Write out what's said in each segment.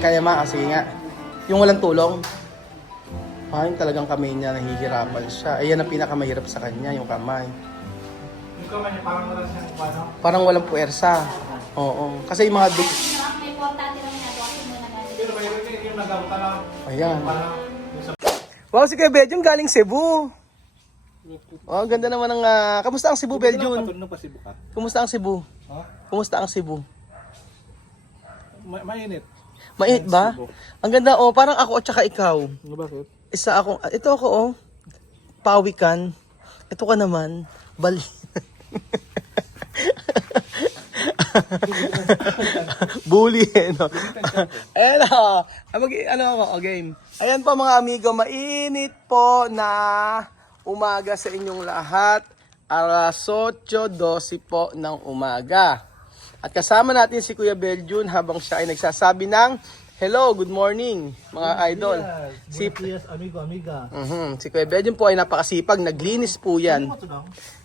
Kaya sige nga. Yung walang tulong. Yung talagang kamay niya, nahihirapan siya. Ayan ang pinakamahirap sa kanya, yung kamay. Yung kamay niya parang wala siyang paano? Parang walang puwersa. Oo. Kasi yung mga Pero mayroon yung nagawta lang. Ayan. Parang Wow, si Kuya Beljun galing Cebu. Oh, ang ganda naman ng... kamusta ang Cebu, Beljun? Kumusta ang Cebu? Ha? Kumusta ang Cebu? Mainit. Mainit ba? Ang ganda, parang ako at saka ikaw. Bakit? Isa ako, ito ako, pawikan. Ito ka naman, bali. Bully, no? Ayan ako, game. Ayan po mga amigo, mainit po na umaga sa inyong lahat. Alas 8:12 po ng umaga. At kasama natin si Kuya Beljun habang siya ay nagsasabi ng hello, good morning mga idol. Si amigo, amiga. Si Kuya Beljun po ay napakasipag, naglinis po yan.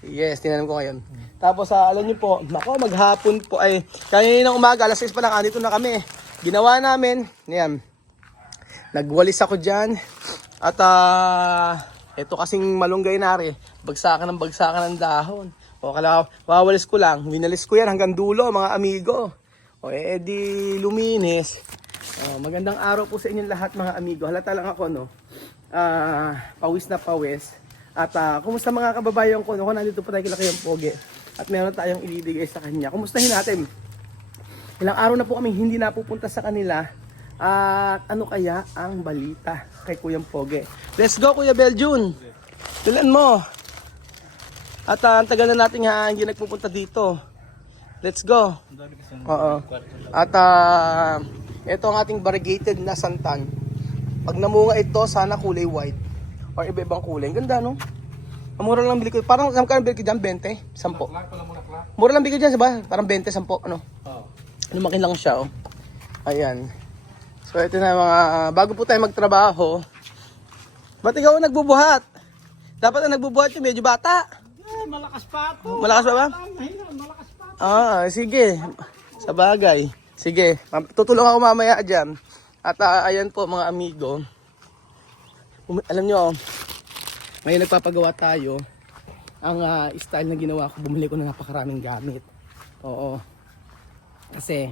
Yes, tinanong ko ngayon. Tapos alam niyo po, maghapon po ay kanina ng umaga, alas 6 pa lang, andito na kami. Ginawa namin, yan. Nagwalis ako diyan. At ito kasing malunggay nari, bagsakan ng dahon. O kala wawalis ko lang, winalis ko yan hanggang dulo mga amigo. O di luminis. Magandang araw po sa inyong lahat mga amigo. Halata lang ako no. Pawis na pawis. At kumusta mga kababayan ko? No, nandito po tayo kila Kayang Pogi. At meron tayong ibibigay sa kanya. Kumustahin natin? Ilang araw na po kami hindi napupunta sa kanila. At ano kaya ang balita kay Kuyang Pogi? Let's go Kuya Beljun. Tulan mo. At ang tagal na natin hindi nagpupunta dito. Let's go. Oo. At ito ang ating variegated na santan. Pag namunga ito, sana kulay white. Or iba-ibang kulay. Ganda, no? Mura lang bili ko. Parang, saan ka bili ko dyan? 20? 10? Mura lang bili ko dyan, diba? Parang 20, 10, ano? Lumakin lang siya, oh. Ayan. So, ito na mga, bago po tayo magtrabaho. Ba't ikaw ang nagbubuhat? Dapat ang nagbubuhat yung medyo bata. Malakas pa ito. Malakas pa ba? Malakas pa. Sige. Sa bagay. Sige. Tutulong ako mamaya dyan. At ayan po mga amigo. Alam nyo, ngayon nagpapagawa tayo. Ang style na ginawa ko, bumili ko na napakaraming gamit. Oo. Kasi,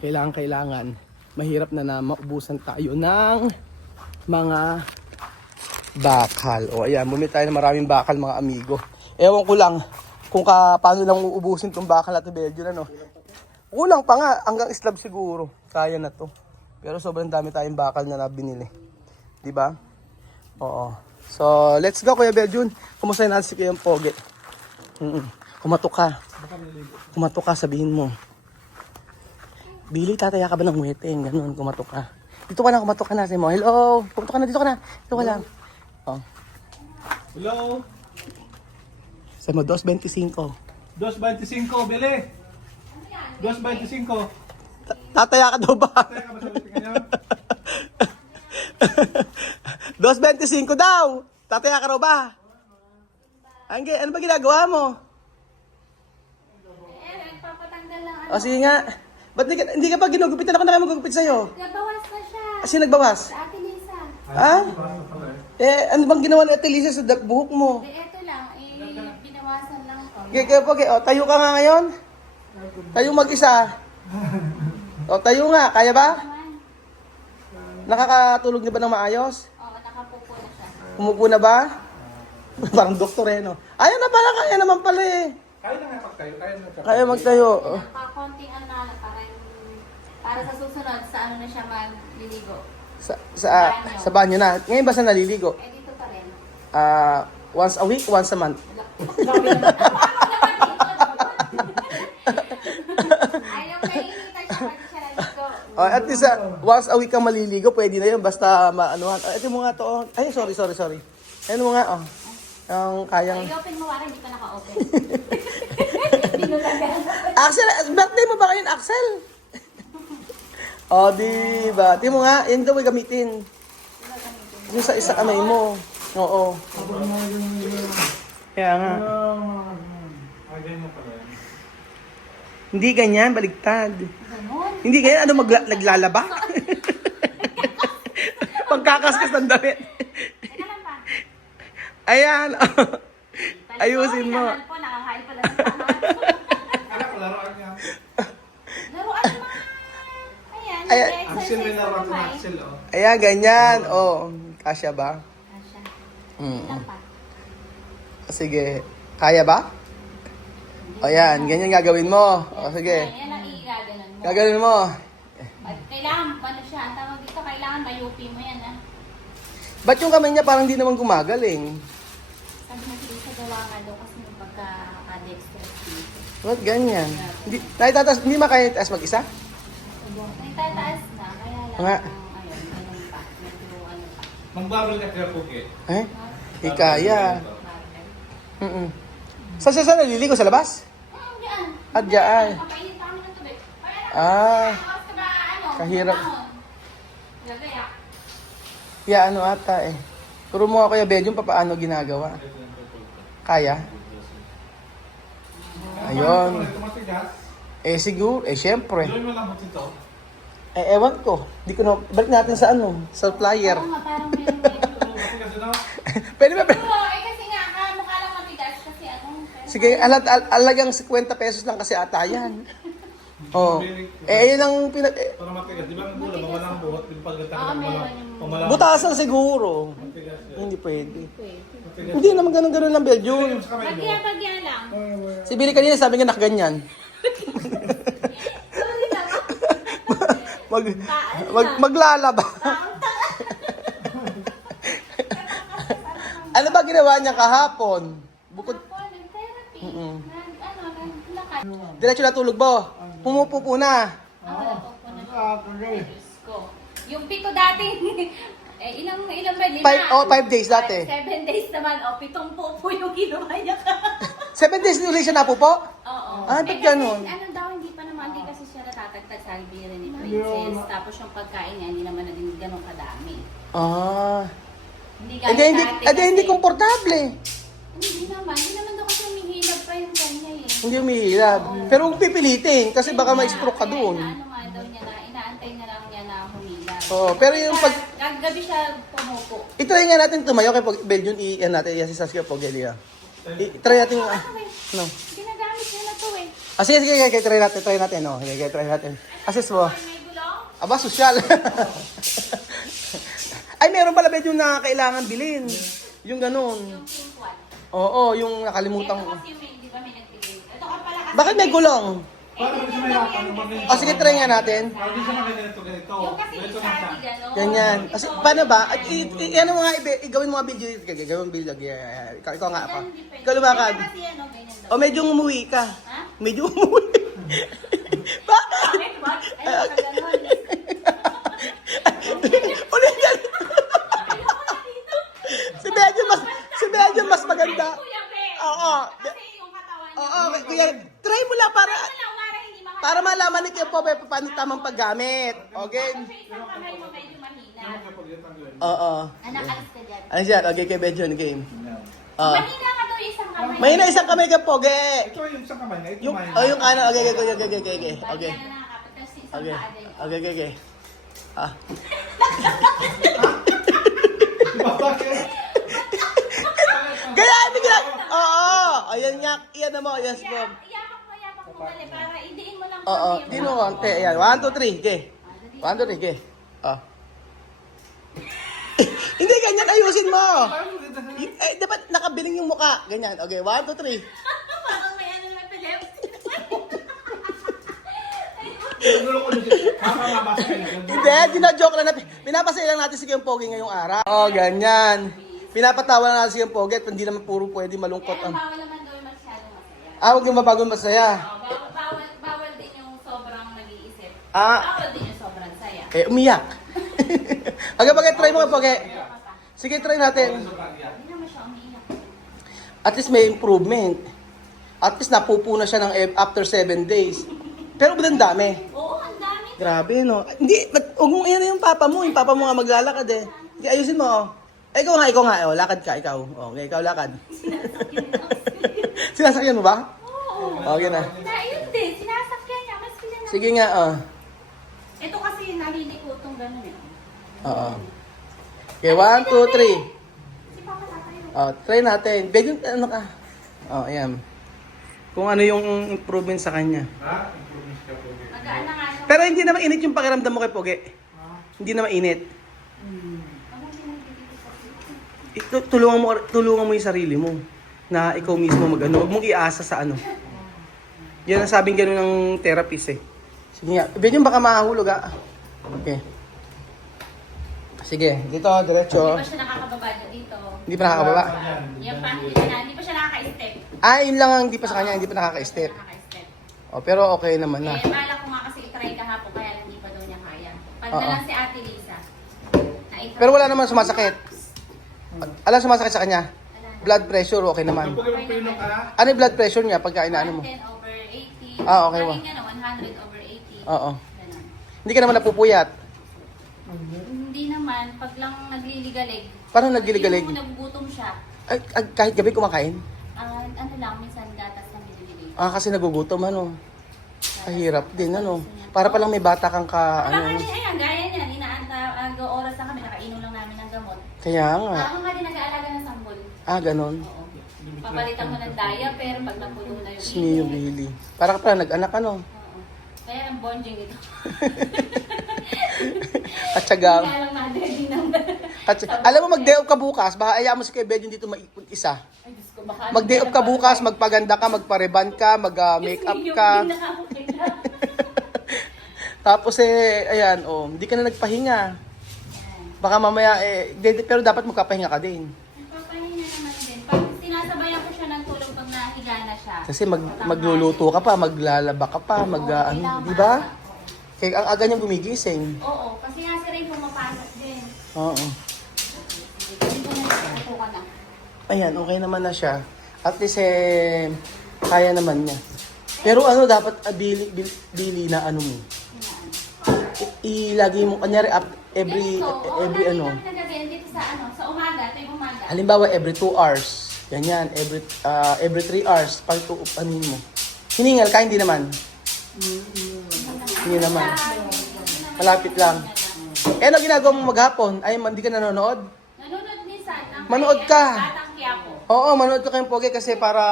kailangan, mahirap na maubusan tayo ng mga bakal. O ayan, bumili tayo ng maraming bakal mga amigo. Ewan ko lang kung paano lang uubusin itong bakal na ito, Beljun, ano. Kulang pa nga, hanggang slab siguro. Kaya na to. Pero sobrang dami tayong bakal na binili. Diba? Oo. So, let's go Kuya Beljun. Kumusta natin si Kayang Pogi? Kumatok ka, sabihin mo. Bili, tataya ka ba ng weteng? Ganun, kumatok ka. Dito ka na, kumatok ka na. Sabi mo, hello, kumatok ka na, dito ka na. Dito ka lang. Oh. Hello? Sabi mo, 2.25. 2.25, bili. 2.25. Tataya ka daw ba? Kaya ka ba sa liting ngayon? 2.25 daw! Tataya ka raw ba? Ano ba ginagawa mo? Nagpapatanggal lang. Sige nga. Ba't hindi ka pa ginugupitan? Ako na kayo magugupit sa'yo. Nabawas na siya. Sino nagbawas? Sa Ate Lisa. Ano bang ginawa ni Ate Lisa sa buhok mo? Ito lang, binawasan lang ko. Okay. Tayo ka nga ngayon. Tayo mag-isa. Tayo nga. Kaya ba? Nakakatulog niya ba ng maayos? Oo, nakapupo na siya. Umupo na ba? Parang doktor no? Ayaw na pala, kaya naman pala eh. Kaya na nga magtayo. Kaya magtayo. Nakakonting para sa susunod, sa ano na siya magliligo. Sa banyo na. Ngayon ba sa naliligo? Dito pa rin. Once a week, once a month. Ayaw kainita siya pag siya naligo. At least once a week kang maliligo, pwede na yun. Basta maanuhan. Ito mo nga to. Ay, sorry. Ano mo nga, Yung kayang... I-open mo, Warren, hindi ka naka-open. Dinulagan. Axel, birthday mo ba ngayon, Axel? Diba? Tingnan mo nga, yan daw ay gamitin. Yung sa isa kamay mo. Oo. Kaya nga. Ganyan pala yan. Hindi ganyan, baligtad. Ganon. Hindi kaya ano naglalaba? Pagkakaskas ng damit. Teka lang pa. Ayan. Ayusin mo. Hinahan po, nakakain pala ng tamat. Anak, laruan niya. Laruan naman. Ayan, Ayan. Axel, may nag-exercise laruan na sa naman. Axel, oh. Ayan, ganyan. Oh, kasya ba? Asya. Mm. Lang pa. Sige. Kaya ba? Ayan, ganyan gagawin mo. O, sige. Yan ang igaganon mo. Gagawin mo. At kailangan, ano siya, ang tawag dito, kailangan mayupi mo yan, ah. Ba't yung kamay niya parang di naman gumagaling? Sabi na sige sa gawa nga daw kasi yung pagka-dexterous dito. Ba't ganyan? Hindi makaya-taas mag-isa? Nagtataas na, kaya lang, Nga. ayun, ganun pa. Medyo ano pa. Magbabal ka kaya Puki. Eh? Di kaya. Marvel. Mm-mm. Saan siya naliligo? Sa labas? Diyan. At diyan. Papainit kami ng tubig. Kaya lang, Ah. tapos ka ba, ano, Kahirap. bangon. Gagayak. Kaya ano ata eh. Turo mo ako yung bedroom paano ginagawa. Kaya? Ayun. Tumatigas. Eh siguro, syempre. Gawin mo lang mo ito. Ewan ko. Di ko na, balik natin sa sa flyer. Oo nga, parang medyo. Matigas na. Pwede ba? Oo, kasi nga, mukha lang matigas kasi ano. pero- Sige, alagang 50 pesos lang kasi ata yan. Oh. Yun ang Para matigas. Di ba ang gula, mawalang buhot. Yung pagkatang Oo, meron yung- butasan siguro. Matigas yan. Hindi pwede. Pwede. Matigas. Hindi naman ganun lang bedroom. Sa kamay mo. Bagya lang. Si Billy kanina sabi nga nakaganyan. Sorry naman. Maglalaba. Ano ba ginawa niya kahapon? Bukod, Ako, nag-therapy. Mm-mm. Naglakad. diretso na tulog mo. Pumupupo na. Ako na po na Diyos ko. Yung pito dating, ilang ba? 5 days dati. 7 days naman. O, 7 po yung ginawa niya. 7 days ulit siya napupo? Oo. Ah, ba't kasi, ganun? ano daw, hindi pa naman, hindi kasi siya natatagtag sa albira ni Princess. Tapos yung pagkain niya, hindi naman naging ganun kadami. Ah. Hindi Hindi komportable. Hindi naman daw kasi humihilab pa yung kanya eh. Hindi umihilab. Pero huwag pipilitin kasi baka ma-stroke ka doon. Ano nga daw niya na, inaantay na lang niya na humilab. Oo, pero yung pag- Kagabi siya pumupo. I-try nga natin tumayo kay Belgian i-ano natin si Saskia Pogelia. I-try natin no. Ginagamit niya na to eh. Sige, try natin no. Sige, try natin. Assist mo. May gulong? Aba, sosyal. Ay, meron pala medyo na kailangan bilhin. Yung ganun. Yung pink one. Oo, yung nakalimutan Ito ko. kasi may, di ba may nagbigay? Ito ka pala kasi. Bakit may gulong? Para di siya mahirapan. Yung O sige, try nga natin. Para di siya ganito. Yung kasi Ganito isa, lang siya. di gano'n. Ganyan. Kasi paano ba? Ano mo nga, gawin mo nga video. Gawin video. Ikaw nga ako. Ikaw lumakad. Kasi ano, ganyan daw. O medyo umuwi ka. Ha? Medyo umuwi. Bakit? Bakit? What? Ayun, ka gano'n. Ulit yan. Si Medyo mas maganda. Kuya Be. Oo. Kasi yung katawan niya. Oo, kuya, try mo lang para Hindi makakita. para malaman nito po paano tamang paggamit. Okay? Kasi isang kamay mo medyo mahina. Oo. Anak, alis ka dyan. Ano siya? Okay, kay Bedjon game. Mahina ka daw isang kamay. May na isang kamay ka poge. Ito yung isang kamay na. Ito Yung may- yung ano, okay. Lagi Okay. ka na nakakapit. Tapos isang Okay. paa dyan. Okay. Ah. Kaya hindi ka. Oo. Ayan nga. Iyan mo. Yes, po. Iyapak mo dali para idiin mo lang. Oo. konti. Di mo konti. Ayan. 1, 2, 3. Okay. 1, 2, 3. Okay. Ah. Hindi, ganyan ayusin mo. Dapat nakabiling yung muka. Ganyan. Okay, 1, 2, 3. Parang may ano na epilepsy. Hindi, gina-joke lang na. Pinapasaya lang natin si Kiyong Pogi ngayong araw. Oh, ganyan. Pinapatawa lang natin si Kiyong Pogi at hindi naman puro pwede malungkot. Kaya bawal naman daw yung masyadong masaya. Huwag yung mapagod masaya. Bawal din yung sobrang nag-iisip. Ah. Bawal din yung sobrang saya. Umiyak. Bagay, try mo, Pogi. Sige, try natin. Hindi naman siya umiiyak. At least may improvement. At least napupo na siya ng after 7 days. Pero ang dami. Oo, ang dami. Grabe, no? Hindi, huwag mong iyan yung papa mo. Yung papa mo nga maglalakad eh. Hindi, ayusin mo. Oh. Ikaw nga. Oh, lakad ka, ikaw. Okay, ikaw lakad. Sinasakyan mo ba? Oo. Okay na. Ayun din, sinasakyan niya. Mas pinanakit. Sige nga, oh. naliliko itong gano'n eh. Oo. Okay, 1, 2, 3. Si Papa tatayo. Oh, try natin. Medyo, ano ka? Oh, ayan. Kung ano yung improvement sa kanya. Ha? Improvement ka po. Magaan na nga siya. Pero hindi na mainit yung pakiramdam mo kay Pogi. Hindi na mainit. Tulungan mo yung sarili mo na ikaw mismo mag-ano. Huwag mong iasa sa ano. Yan ang sabing gano'n ng therapist eh. Sige nga. Medyo baka mahulog ah. Okay. Sige, dito, diretso. Hindi pa siya nakakababa dito. Hindi pa nakakababa. Yan pa, hindi pa siya nakaka-step. Ah, yun lang ang hindi pa sa kanya, hindi pa nakaka-step. Nakaka-step. Oh, pero okay naman na. Eh, bala ko nga kasi i-try kahapon kaya hindi pa daw niya kaya. Pag na Oo. lang si Ate Lisa. Pero wala naman sumasakit. Alam sumasakit sa kanya? Blood pressure, okay naman. Kapag yung pinom ka na, Ano yung blood pressure niya pagka inaano mo? 110/80. Ah, okay, Galing niya, 100/80. Oo. Ganun. Hindi ka naman napupuyat. Hindi naman, pag lang nagliligalig. Parang nagliligalig. Yung nagugutom siya. Ay, kahit gabi kumakain? Ano lang, minsan gatas na binibigay. Ah, kasi nagugutom ano. Mahirap din ano. Para palang may bata kang ka Baka ano. din, ayan, gaya niyan, oras na kami, nakainom lang namin ng gamot. Kaya nga. Ako nga din nag-aalaga ng sanggol. Ah, ganon. Oo. Papalitan mo ng diaper pag napulo na yung Smio Billy. Para ka pala nag-anak ano. Oo. Kaya ang bonding ito. At syaga. Kaya lang madali naman. Alam mo, mag-day off ka bukas. Baka ayaw mo si Kuya Bedyon dito maipon isa. Ay, Diyos ko, baka... Mag-day off ka bukas, magpaganda ka, magpareban ka, mag-makeup ka. Tapos ayan, oh, hindi ka na nagpahinga. Baka mamaya, pero dapat magpapahinga ka din. Nagpapahinga naman din. Pag sinasabayan ko siya ng tulog pag nahiga na siya. Kasi magluluto ka pa, maglalaba ka pa, di ba? Kaya ang aga niyang gumigising. Oo, kasi nga si Ray pumapasok din. Oo. Hindi ko na nagpupo ka na. Ayan, okay naman na siya. At least, kaya naman niya. Pero ano, dapat bili na ano mo. Ilagi mo, kanyari, every ano. Dito sa umaga, ito yung umaga. Halimbawa, every 2 hours. Ganyan, every 3 hours. Pag tuupanin mo. Hiningal ka, hindi naman. Hindi naman. Malapit lang. Ano ginagawa mo maghapon? Ay, hindi ka nanonood? Nanonood minsan. Manood ka. Batang Quiapo. Oo, manood ka kayong Pogi kasi para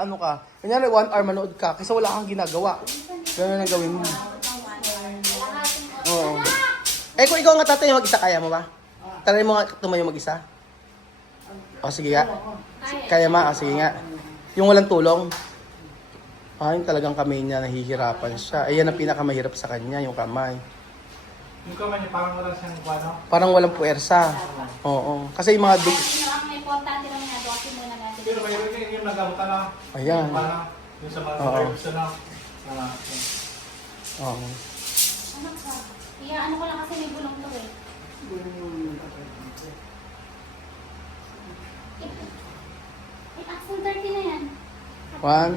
ano ka. Kanyari, 1 hour manood ka kasi wala kang ginagawa. Ganun ang gawin mo. Oo. Kung ikaw nga tatay, mag-isa kaya mo ba? Try mo nga tumayo mag-isa. O, sige nga. Kaya ma, sige nga. Yung walang tulong. Yung talagang kamay niya, nahihirapan siya. Ayan ang pinakamahirap sa kanya, yung kamay. yung kamay niya parang wala siyang kwano. Parang walang puwersa. Oo. Kasi yung mga Ang importante lang nga, dosin muna natin. Pero mayroon din yung nagabutan na. Ayan. Parang yung sa mga Oo. nerves na. Oo. Ano ka? Ano ko lang kasi may bulong to eh. Action 30 na yan. 1.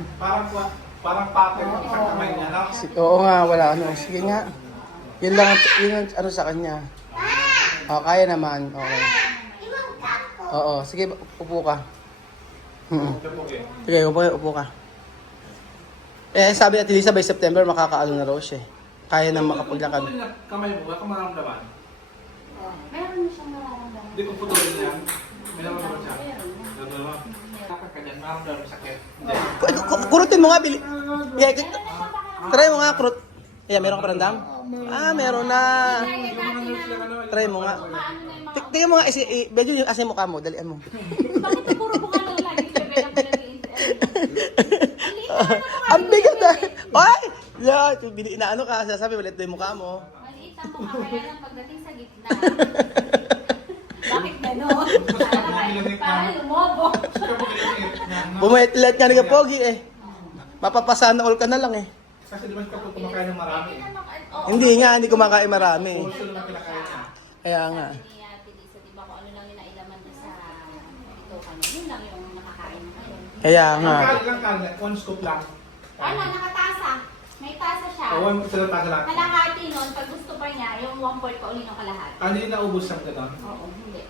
Parang pattern yung isang kamay niya, no? Oo nga, wala ano. Sige nga. Yun lang, yun ang ano sa kanya. Kaya naman. Okay. Oo, sige, upo ka. Sige, upo ka. Sabi ni Lisa, by September, makakaano na raw siya. Kaya na makapaglakad. Putulin na kamay mo, baka maramdaman. Meron na siyang nararamdaman. Hindi ko putulin yan. May naman siya. Meron na. Dalawa. Kakakanyan, maramdaman sakit. Hindi. Kurutin mo nga, Bili. Yeah, try mo nga, kurut. Yeah, meron ka parandam? Meron na. Try mo nga. Tingnan mo nga, medyo yung asin mukha mo, dalian mo. Bakit na puro mukha lang lagi? Ang bigat na. Ay! Yeah, inaano ka, sasabi, malit na yung mukha mo. Maliit ang mukha, kaya lang pagdating sa gitna. Bakit gano'n? Parang lumobo. Bumait-ilat nga nga Pogi eh. Mapapasana all ka na lang eh. Kasi di ba kapag kumakain ng marami? Hindi nga, hindi kumakain marami. Portion naman kinakain niya. Kaya nga. Ni Ate Lisa, di ba kung ano lang yung nailaman niya sa ito kanya, yun lang yung nakakain mo ngayon. Kaya nga. Lang kanin, one scoop lang. Nakatasa. May tasa siya. O, one sila tasa lang. Kalahati nun, pag gusto pa niya, yung 1/4 pa uli ng kalahati. Ano yung naubos ng gano'n? Oo, hindi.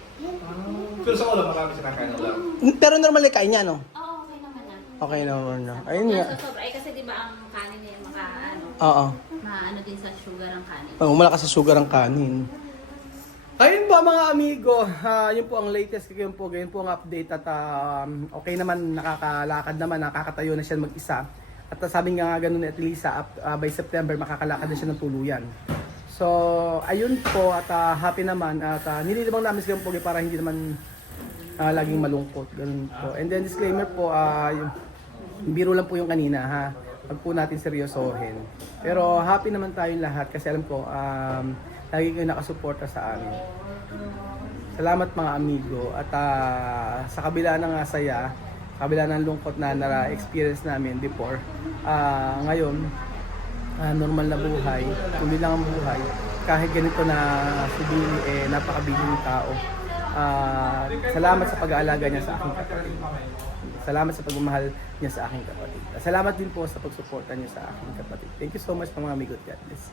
Pero sa ulam, marami sila kain ulam. Pero normal na kain niya, no? Oo, okay naman na. Okay naman na. Ayun nga. Sobra. Kasi di ba ang kanin niya maka, Oo. maano din sa sugar ang kanin. Malakas sa sugar ang kanin. Ayun po mga amigo, yun po ang latest, yun po ang update at okay naman, nakakalakad naman, nakakatayo na siya mag-isa. At sabi nga ganun ni Lisa, by September makakalakad na siya ng tuluyan. So ayun po at happy naman at nililibang namin si Pogi para hindi naman laging malungkot. Ganun po. And then disclaimer po, yung biro lang po yung kanina ha. Pag po natin seryosohin. Pero happy naman tayong lahat kasi alam ko lagi kayo nakasuporta sa amin. Salamat mga amigo. At sa kabila ng saya, kabila ng lungkot na na-experience namin before, ngayon, normal na buhay, tuloy lang ang buhay. Kahit ganito na siguro napakabiling tao. Salamat sa pag-aalaga niya sa aking kapatid. Salamat sa pagmamahal niya sa aking kapatid. Salamat din po sa pagsuporta niya sa aking kapatid. Thank you so much mga amigo. God bless.